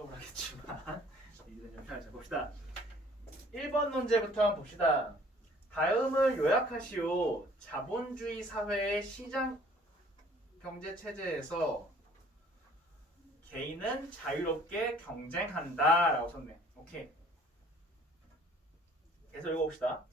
수업을 하겠지만 이들은 좀 편하게 봅시다. 1번 문제부터 한번 봅시다. 다음을 요약하시오. 자본주의 사회의 시장 경제 체제에서 개인은 자유롭게 경쟁한다라고 썼네. 오케이. 계속 읽어봅시다.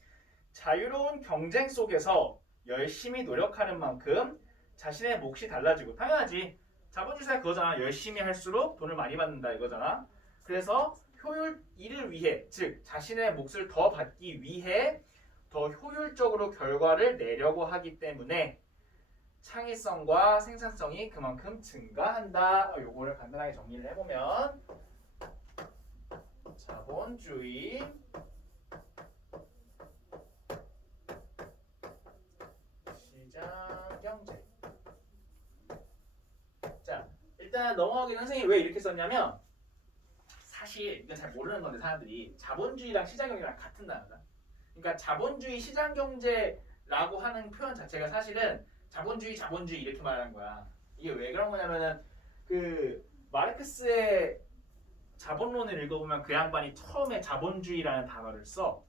자유로운 경쟁 속에서 열심히 노력하는 만큼 자신의 몫이 달라지고 당연하지. 자본주의 사회 그거잖아. 열심히 할수록 돈을 많이 받는다 이거잖아. 그래서 효율 일을 위해 즉 자신의 몫을 더 받기 위해 더 효율적으로 결과를 내려고 하기 때문에 창의성과 생산성이 그만큼 증가한다. 어, 요거를 간단하게 정리를 해보면 자본주의 시장 경제. 자, 일단 넘어가기 전 선생님이 왜 이렇게 썼냐면 사실 이건 잘 모르는 건데 사람들이 자본주의랑 시장 경제랑 같은 단어다. 그러니까 자본주의 시장 경제라고 하는 표현 자체가 사실은 자본주의 자본주의 이렇게 말하는 거야. 이게 왜 그런 거냐면은 그 마르크스의 자본론을 읽어보면 그 양반이 처음에 자본주의라는 단어를 써.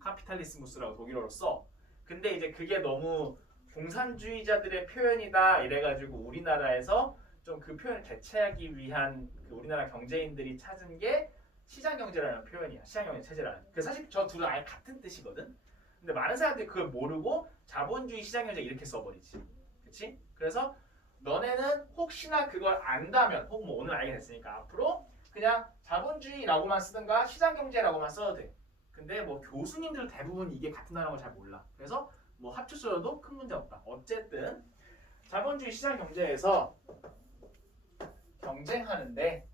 카피탈리스무스라고 독일어로 써. 근데 이제 그게 너무 공산주의자들의 표현이다 이래가지고 우리나라에서 좀 그 표현을 대체하기 위한 그 우리나라 경제인들이 찾은 게 시장 경제라는 표현이야. 시장 경제 체제라는. 그 사실 저 둘은 아예 같은 뜻이거든. 근데 많은 사람들이 그걸 모르고 자본주의 시장 경제 이렇게 써버리지. 그렇지? 그래서 너네는 혹시나 그걸 안다면 혹뭐 오늘 알게 됐으니까 앞으로 그냥 자본주의라고만 쓰든가 시장 경제라고만 써도 돼. 근데 뭐 교수님들 대부분 이게 같은 단어를 잘 몰라. 그래서 뭐 합쳐 써도 큰 문제 없다. 어쨌든 자본주의 시장 경제에서 경쟁하는데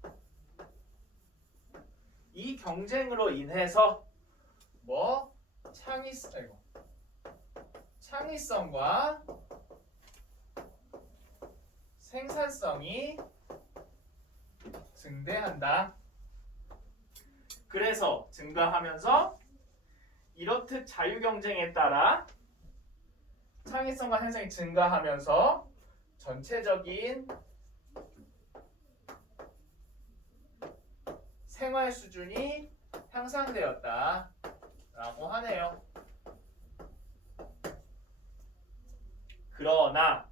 이 경쟁으로 인해서 뭐 창의 아이고 창의성과 생산성이 증대한다. 그래서 증가하면서 이렇듯 자유 경쟁에 따라 창의성과 생산성이 증가하면서 전체적인 생활 수준이 향상되었다 라고 하네요. 그러나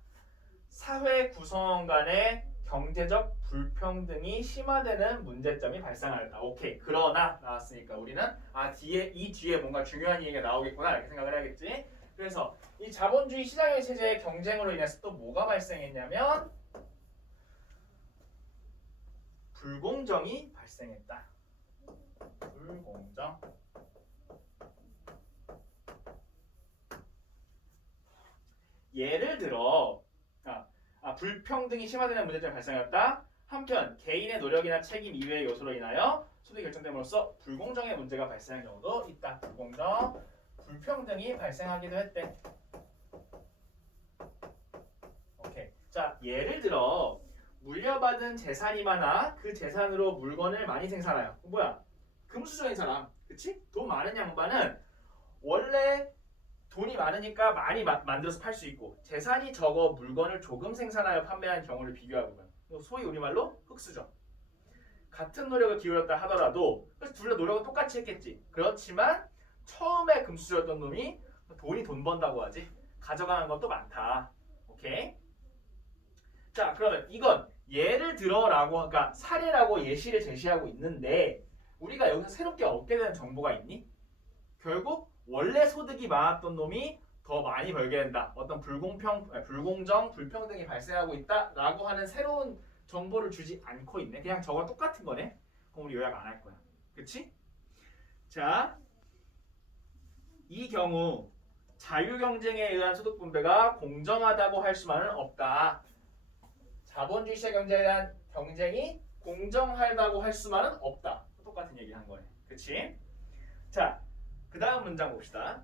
사회 구성원 간의 경제적 불평등이 심화되는 문제점이 발생하였다. 오케이. 그러나 나왔으니까 우리는 아 뒤에 이 뒤에 뭔가 중요한 얘기가 나오겠구나 이렇게 생각을 해야겠지. 그래서 이 자본주의 시장의 체제의 경쟁으로 인해서 또 뭐가 발생했냐면 불공정이 발생했다. 불공정. 예를 들어 아, 아, 불평등이 심화되는 문제점이 발생했다. 한편 개인의 노력이나 책임 이외의 요소로 인하여 소득이 결정됨으로써 불공정의 문제가 발생한 경우도 있다. 불공정, 불평등이 발생하기도 했대. 오케이. 자, 예를 들어 물려받은 재산이 많아 그 재산으로 물건을 많이 생산하여. 뭐야? 금수저인 사람, 그치? 돈 많은 양반은 원래 돈이 많으니까 많이 마- 만들어서 팔 수 있고 재산이 적어 물건을 조금 생산하여 판매한 경우를 비교해보면. 이거 소위 우리말로 흑수저. 같은 노력을 기울였다 하더라도 그래서 둘 다 노력은 똑같이 했겠지. 그렇지만 처음에 금수저였던 놈이 돈이 돈 번다고 하지. 가져가는 것도 많다. 오케이? 자 그러면 이건 예를 들어라고 그러니까 사례라고 예시를 제시하고 있는데 우리가 여기서 새롭게 얻게 되는 정보가 있니? 결국 원래 소득이 많았던 놈이 더 많이 벌게 된다. 어떤 불공평, 불공정, 불평등이 발생하고 있다라고 하는 새로운 정보를 주지 않고 있네. 그냥 저거랑 똑같은 거네. 그럼 우리 요약 안 할 거야. 그치? 자, 이 경우 자유 경쟁에 의한 소득 분배가 공정하다고 할 수만은 없다. 자본주의 시장 경제에 대한 경쟁이 공정하다고 할 수만은 없다. 똑같은 얘기 한 거네. 그치? 자, 그 다음 문장 봅시다.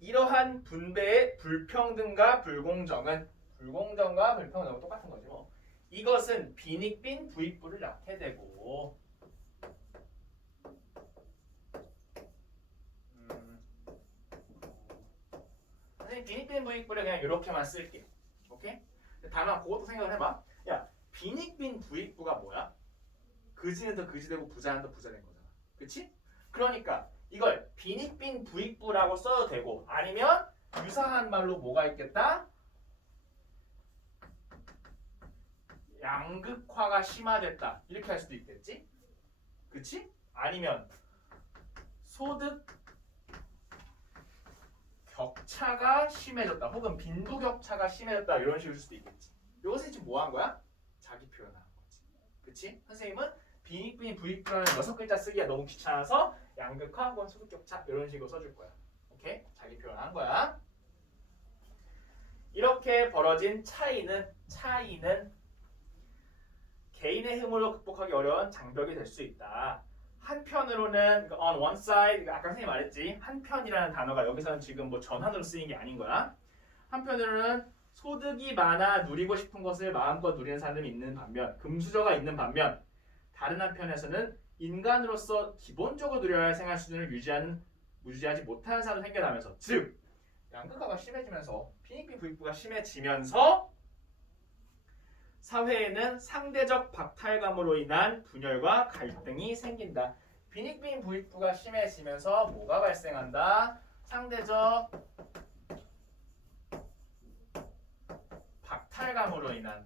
이러한 분배의 불평등과 불공정은 불공정과 불평등은 똑같은 거지 뭐. 이것은 빈익빈 부익부를 낳게 되고 음, 선생님 빈익빈 부익부를 그냥 이렇게만 쓸게. 오케이? 다만 그것도 생각을 해봐. 야 빈익빈 부익부가 뭐야? 그지는 더 그지되고 부자는 더 부자된 거잖아. 그치? 그러니까 이걸 빈익빈 부익부라고 써도 되고 아니면 유사한 말로 뭐가 있겠다? 양극화가 심화됐다. 이렇게 할 수도 있겠지? 그치? 아니면 소득 격차가 심해졌다. 혹은 빈부 격차가 심해졌다. 이런 식일 수도 있겠지. 이것은 지금 뭐 한 거야? 자기 표현하는 거지. 그치? 선생님은 빈익빈 부익부라는 여섯 글자 쓰기가 너무 귀찮아서 양극화 혹은 소득격차 이런 식으로 써줄 거야. 오케이? 자기 표현한 거야. 이렇게 벌어진 차이는 차이는 개인의 힘으로 극복하기 어려운 장벽이 될 수 있다. 한편으로는 그 on one side 아까 선생님 말했지 한편이라는 단어가 여기서는 지금 뭐 전환으로 쓰인 게 아닌 거야. 한편으로는 소득이 많아 누리고 싶은 것을 마음껏 누리는 사람이 있는 반면 금수저가 있는 반면 다른 한편에서는 인간으로서 기본적으로 누려야 할 생활 수준을 유지하는 유지하지 못하는 사람이 생겨나면서 즉 양극화가 심해지면서 빈익빈 부익부가 심해지면서 사회에는 상대적 박탈감으로 인한 분열과 갈등이 생긴다. 빈익빈 부익부가 심해지면서 뭐가 발생한다? 상대적 박탈감으로 인한.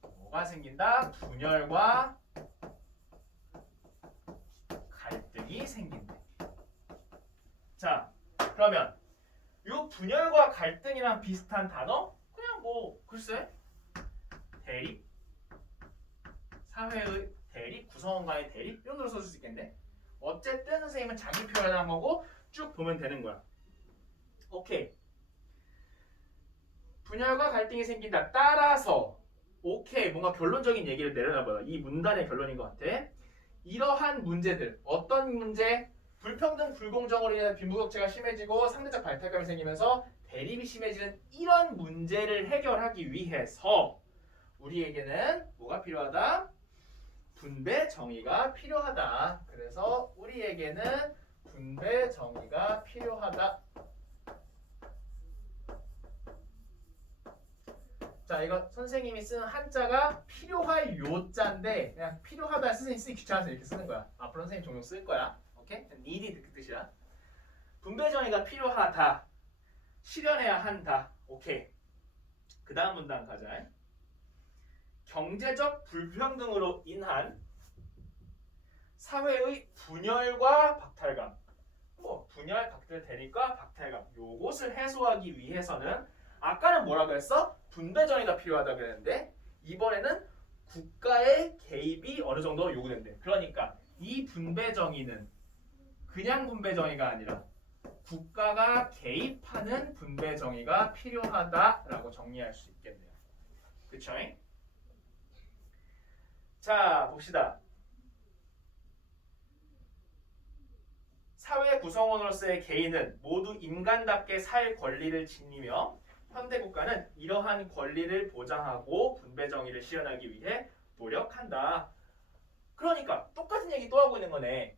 뭐가 생긴다? 분열과 갈등이 생긴다. 자, 그러면 요 분열과 갈등이랑 비슷한 단어? 그냥 뭐 글쎄. 대립? 사회의 대립? 구성원 간의 대립? 이런 으로 써줄 수 있겠네. 어쨌든 선생님은 자기 표현한 거고 쭉 보면 되는 거야 오케이 분열과 갈등이 생긴다 따라서 오케이 뭔가 결론적인 얘기를 내려놔봐요 이 문단의 결론인 것 같아 이러한 문제들 어떤 문제 불평등 불공정으로 인한 빈부격차가 심해지고 상대적 발탈감이 생기면서 대립이 심해지는 이런 문제를 해결하기 위해서 우리에게는 뭐가 필요하다? 분배 정의가 필요하다. 그래서 우리에게는 분배 정의가 필요하다. 자, 이거 선생님이 쓰는 한자가 필요할 요자인데 그냥 필요하다 선생님 쓰기 귀찮아서 이렇게 쓰는 거야. 앞으로 선생님 종종 쓸 거야. 오케이? needed 그 뜻이야. 분배 정의가 필요하다. 실현해야 한다. 오케이. 그 다음 문단 가자. 경제적 불평등으로 인한 사회의 분열과 박탈감. 뭐 분열, 각들 대립과 박탈감. 요것을 해소하기 위해서는 아까는 뭐라고 했어? 분배 정의가 필요하다 그랬는데 이번에는 국가의 개입이 어느 정도 요구된대. 그러니까 이 분배 정의는 그냥 분배 정의가 아니라 국가가 개입하는 분배 정의가 필요하다라고 정리할 수 있겠네요. 그쵸? 자, 봅시다. 사회 구성원으로서의 개인은 모두 인간답게 살 권리를 지니며 현대 국가는 이러한 권리를 보장하고 분배 정의를 실현하기 위해 노력한다. 그러니까 똑같은 얘기 또 하고 있는 거네.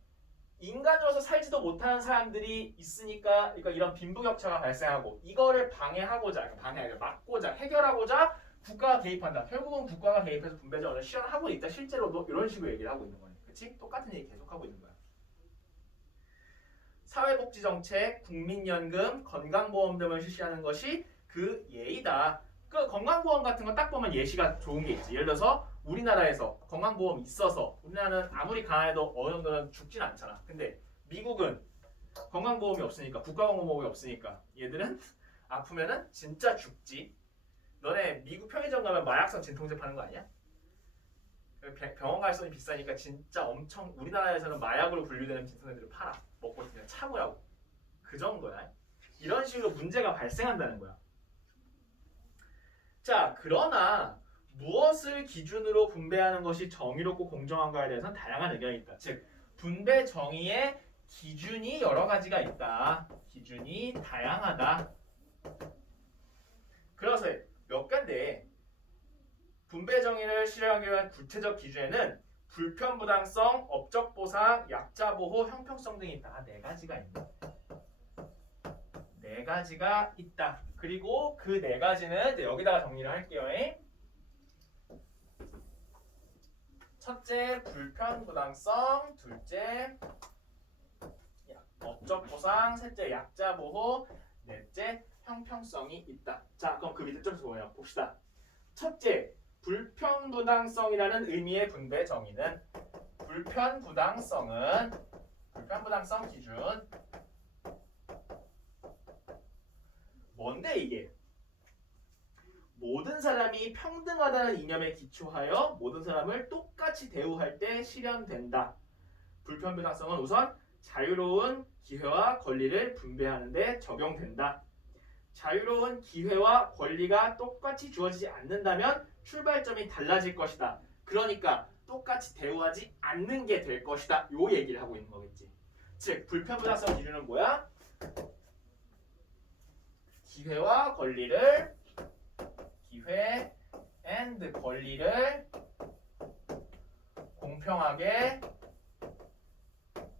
인간으로서 살지도 못하는 사람들이 있으니까 그러니까 이런 빈부격차가 발생하고 이거를 방해하고자 그러니까 방해 아니라 막고자 해결하고자 국가가 개입한다. 결국은 국가가 개입해서 분배정을 실현하고 있다. 실제로도 이런 식으로 얘기를 하고 있는 거네. 그렇지? 똑같은 얘기 계속 하고 있는 거야. 사회복지정책, 국민연금, 건강보험 등을 실시하는 것이 그 예이다. 그 건강보험 같은 거 딱 보면 예시가 좋은 게 있지. 예를 들어서 우리나라에서 건강보험 있어서 우리나라는 아무리 강해도 어느 정도는 죽진 않잖아. 근데 미국은 건강보험이 없으니까 국가건강보험이 없으니까 얘들은 아프면은 진짜 죽지. 너네 미국 편의점 가면 마약성 진통제 파는 거 아니야? 그 병- 병원 갈 돈이 비싸니까 진짜 엄청 우리나라에서는 마약으로 분류되는 진통제들을 팔아. 먹고 그냥 참으라고. 그 정도야. 이런 식으로 문제가 발생한다는 거야. 자, 그러나 무엇을 기준으로 분배하는 것이 정의롭고 공정한가에 대해서는 다양한 의견이 있다. 즉, 분배 정의의 기준이 여러 가지가 있다. 기준이 다양하다. 그래서 몇 가지인데 분배 정의를 실현하기 위한 구체적 기준에는 불편부당성, 업적 보상, 약자 보호, 형평성 등이 있다. 아, 네 가지가 있네. 네 가지가 있다. 그리고 그 네 가지는 여기다가 정리를 할게요. 잉? 첫째 불편부당성, 둘째 야- 업적 보상, 셋째 약자 보호, 넷째 형평성이 있다. 자, 그럼 그 밑에 좀 보여요. 봅시다. 첫째 불편부당성이라는 의미의 분배 정의는 불편부당성은 불편부당성 기준 뭔데 이게? 모든 사람이 평등하다는 이념에 기초하여 모든 사람을 똑같이 대우할 때 실현된다. 불편부당성은 우선 자유로운 기회와 권리를 분배하는 데 적용된다. 자유로운 기회와 권리가 똑같이 주어지지 않는다면 출발점이 달라질 것이다. 그러니까 똑같이 대우하지 않는 게 될 것이다. 요 얘기를 하고 있는 거겠지. 즉 불편부당성 기준은 뭐야? 기회와 권리를 기회 and 권리를 공평하게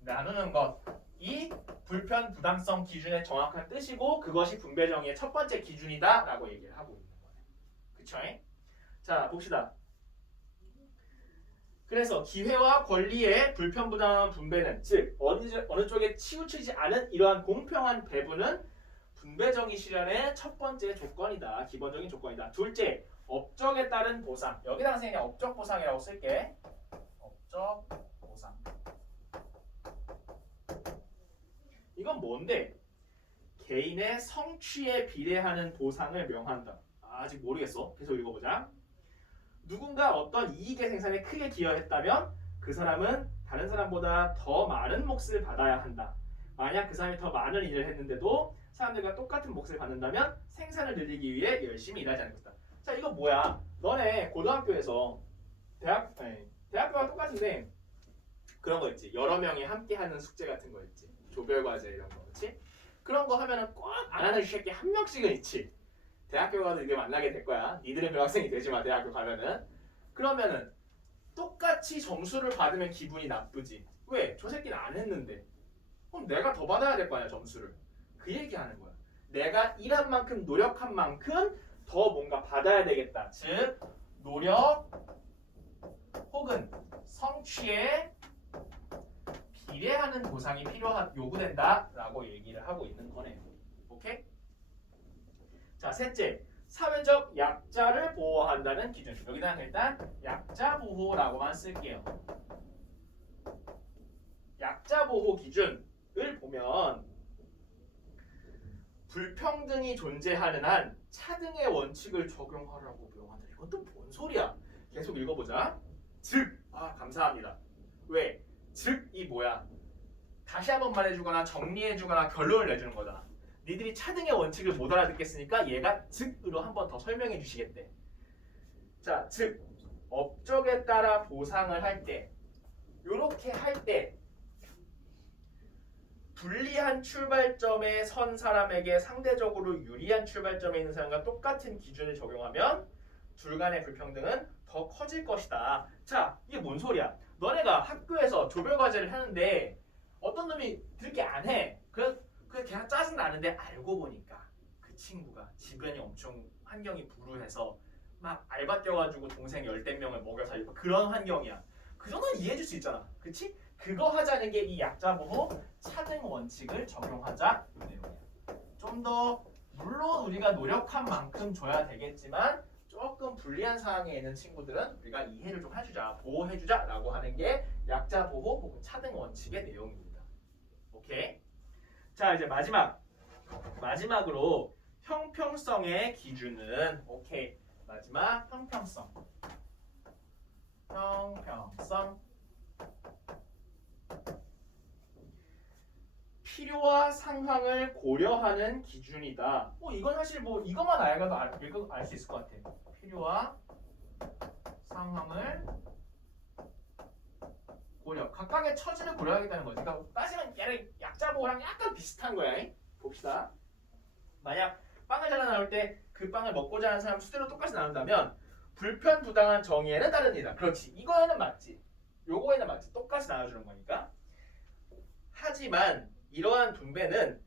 나누는 것이 불편 부당성 기준의 정확한 뜻이고 그것이 분배 정의의 첫 번째 기준이다라고 얘기를 하고 있는 거예요. 그쵸? 자 봅시다. 그래서 기회와 권리의 불편부당한 분배는 즉 어느, 어느 쪽에 치우치지 않은 이러한 공평한 배분은 분배정의 실현의 첫 번째 조건이다. 기본적인 조건이다. 둘째, 업적에 따른 보상. 여기다 선생님이 업적 보상이라고 쓸게. 업적 보상. 이건 뭔데? 개인의 성취에 비례하는 보상을 명한다. 아직 모르겠어. 계속 읽어보자. 누군가 어떤 이익의 생산에 크게 기여했다면 그 사람은 다른 사람보다 더 많은 몫을 받아야 한다. 만약 그 사람이 더 많은 일을 했는데도 사람들과 똑같은 몫을 받는다면 생산을 늘리기 위해 열심히 일하지 않을 것이다. 자, 이거 뭐야? 너네 고등학교에서 대학 아니, 대학교가 똑같은데 그런 거 있지. 여러 명이 함께 하는 숙제 같은 거 있지. 조별 과제 이런 거, 그렇지? 그런 거 하면은 꼭 안 하는 새끼 한 명씩은 있지. 대학교 가도 이게 만나게 될 거야. 니들은 그 학생이 되지만 대학교 가면은 그러면은 똑같이 점수를 받으면 기분이 나쁘지. 왜? 저 새끼는 안 했는데. 그럼 내가 더 받아야 될 거 아니야 점수를. 그 얘기하는 거야. 내가 일한 만큼 노력한 만큼 더 뭔가 받아야 되겠다. 즉 노력 혹은 성취에 비례하는 보상이 필요한 요구된다라고 얘기를 하고 있는 거네요. 오케이? 자 셋째 사회적 약자를 보호한다는 기준. 여기다 일단 약자 보호라고만 쓸게요. 약자 보호 기준을 보면 불평등이 존재하는 한 차등의 원칙을 적용하라고 명한다. 이건 또 뭔 소리야? 계속 읽어보자. 즉, 아 감사합니다. 왜? 즉 이 뭐야? 다시 한번 말해주거나 정리해주거나 결론을 내주는 거잖아. 니들이 차등의 원칙을 못 알아듣겠으니까 얘가 즉으로 한번 더 설명해 주시겠대. 자, 즉 업적에 따라 보상을 할 때, 요렇게 할 때 불리한 출발점에 선 사람에게 상대적으로 유리한 출발점에 있는 사람과 똑같은 기준을 적용하면 둘 간의 불평등은 더 커질 것이다. 자, 이게 뭔 소리야? 너네가 학교에서 조별 과제를 하는데 어떤 놈이 그렇게 안 해. 그, 그 걔가 짜증 나는데 알고 보니까 그 친구가 주변이 엄청 환경이 불우해서 막 알바 뛰어가지고 동생 열댓 명을 먹여 살리고 그런 환경이야. 그 정도는 이해해줄 수 있잖아. 그치? 그거 하자는 게 이 약자 보호 차등 원칙을 적용하자. 좀 더 물론 우리가 노력한 만큼 줘야 되겠지만 조금 불리한 상황에 있는 친구들은 우리가 이해를 좀 해주자, 보호해주자라고 하는 게 약자 보호 혹은 차등 원칙의 내용입니다. 오케이. 자 이제 마지막 마지막으로 형평성의 기준은 오케이 마지막 형평성 형평성 필요와 상황을 고려하는 기준이다. 뭐 이건 사실 뭐 이것만 알고도 알수 있을 것 같아. 필요와 상황을 고려. 각각의 처지를 고려하겠다는 거지. 그러니까 따지면 얘는 약자 보호랑 약간 비슷한 거야. 잉? 봅시다. 만약 빵을 잘라 나올 때 그 빵을 먹고자 하는 사람 수대로 똑같이 나눈다면 불편 부당한 정의에는 따릅니다. 그렇지. 이거에는 맞지. 요거에는 맞지. 똑같이 나눠주는 거니까. 하지만 이러한 분배는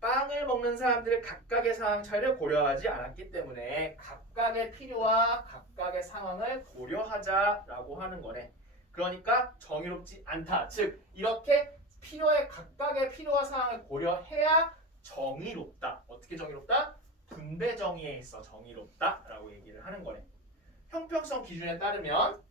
빵을 먹는 사람들의 각각의 상황 차이를 고려하지 않았기 때문에 각각의 필요와 각각의 상황을 고려하자라고 하는 거네. 그러니까 정의롭지 않다. 즉 이렇게 필요의 각각의 필요와 사항을 고려해야 정의롭다. 어떻게 정의롭다? 분배 정의에 있어 정의롭다라고 얘기를 하는 거네. 형평성 기준에 따르면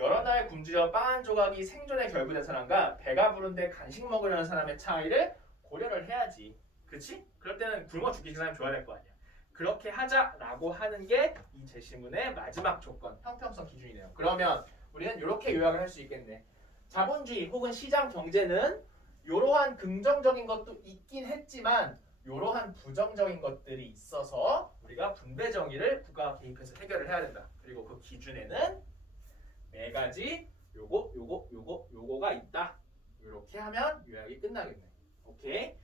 여러 날 굶주려 빵 한 조각이 생존에 결부된 사람과 배가 부른데 간식 먹으려는 사람의 차이를 고려를 해야지. 그렇지? 그럴 때는 굶어 죽기 전에 줘야 될 거 아니야. 그렇게 하자라고 하는 게 이 제시문의 마지막 조건, 형평성 기준이네요. 그러면 우리는 이렇게 요약을 할 수 있겠네. 자본주의 혹은 시장 경제는 이러한 긍정적인 것도 있긴 했지만 이러한 부정적인 것들이 있어서 우리가 분배 정의를 국가가 개입해서 해결을 해야 된다. 그리고 그 기준에는 네 가지 요거 요거 요거 요거가 있다. 이렇게 하면 요약이 끝나겠네. 오케이.